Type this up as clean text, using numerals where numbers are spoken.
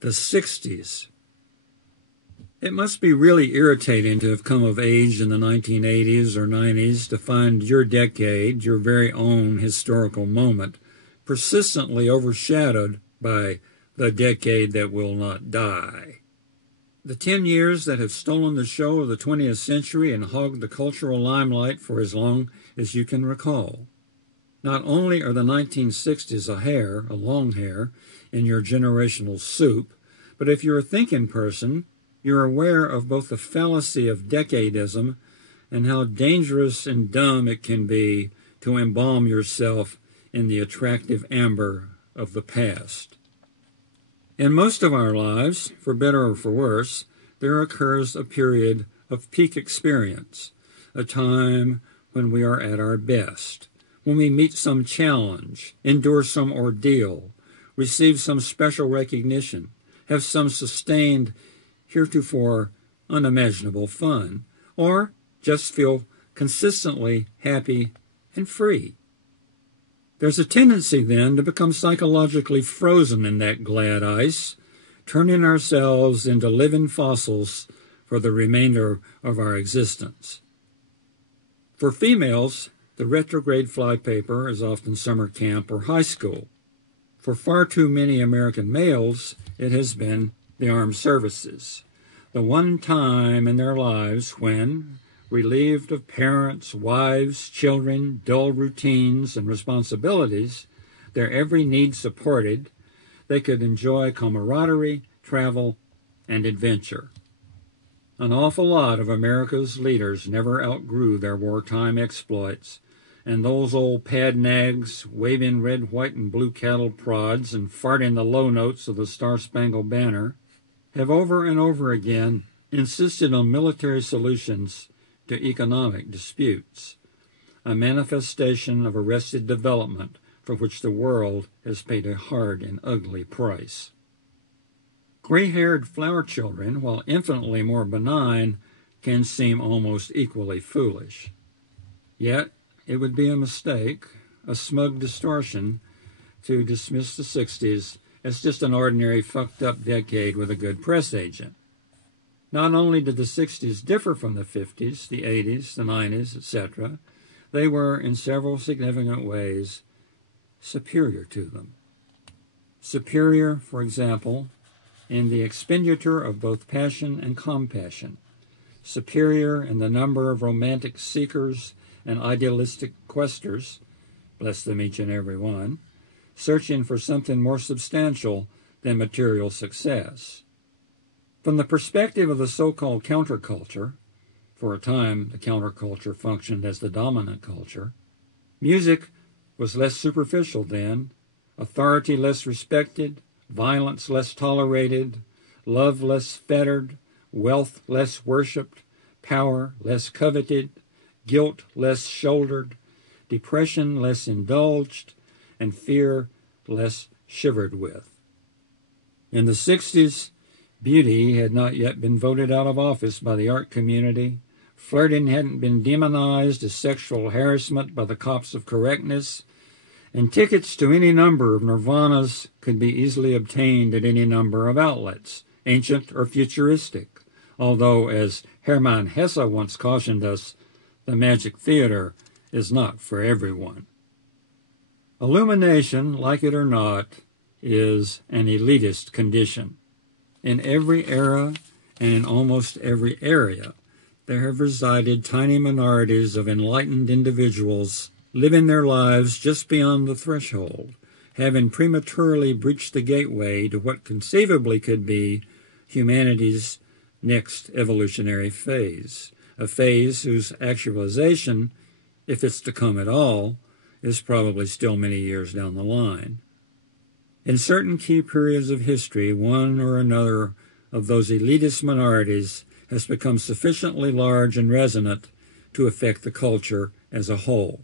The 60s. It must be really irritating to have come of age in the 1980s or 90s to find your decade, your very own historical moment, persistently overshadowed by the decade that will not die. The 10 years that have stolen the show of the 20th century and hogged the cultural limelight for as long as you can recall. Not only are the 1960s a long hair, in your generational soup, but if you're a thinking person, you're aware of both the fallacy of decadism and how dangerous and dumb it can be to embalm yourself in the attractive amber of the past. In most of our lives, for better or for worse, there occurs a period of peak experience, a time when we are at our best, when we meet some challenge, endure some ordeal, receive some special recognition, have some sustained, heretofore unimaginable fun, or just feel consistently happy and free. There's a tendency then to become psychologically frozen in that glad ice, turning ourselves into living fossils for the remainder of our existence. For females, the retrograde flypaper is often summer camp or high school. For far too many American males, it has been the armed services, the one time in their lives when, relieved of parents, wives, children, dull routines, and responsibilities, their every need supported, they could enjoy camaraderie, travel, and adventure. An awful lot of America's leaders never outgrew their wartime exploits, and those old pad-nags, waving red, white, and blue cattle prods and farting the low notes of the Star-Spangled Banner, have over and over again insisted on military solutions to economic disputes, a manifestation of arrested development for which the world has paid a hard and ugly price. Gray-haired flower children, while infinitely more benign, can seem almost equally foolish. Yet, it would be a mistake, a smug distortion, to dismiss the 60s as just an ordinary fucked-up decade with a good press agent. Not only did the 60s differ from the 50s, the 80s, the 90s, etc., they were, in several significant ways, superior to them. Superior, for example, in the expenditure of both passion and compassion. Superior in the number of romantic seekers and idealistic questers, bless them each and every one, searching for something more substantial than material success. From the perspective of the so-called counterculture, for a time the counterculture functioned as the dominant culture, music was less superficial then, authority less respected, violence less tolerated, love less fettered, wealth less worshipped, power less coveted, guilt less shouldered, depression less indulged, and fear less shivered with. In the 60s, beauty had not yet been voted out of office by the art community, flirting hadn't been demonized as sexual harassment by the cops of correctness, and tickets to any number of nirvanas could be easily obtained at any number of outlets, ancient or futuristic, although, as Hermann Hesse once cautioned us, the magic theater is not for everyone. Illumination, like it or not, is an elitist condition. In every era and in almost every area, there have resided tiny minorities of enlightened individuals living their lives just beyond the threshold, having prematurely breached the gateway to what conceivably could be humanity's next evolutionary phase, a phase whose actualization, if it's to come at all, is probably still many years down the line. In certain key periods of history, one or another of those elitist minorities has become sufficiently large and resonant to affect the culture as a whole.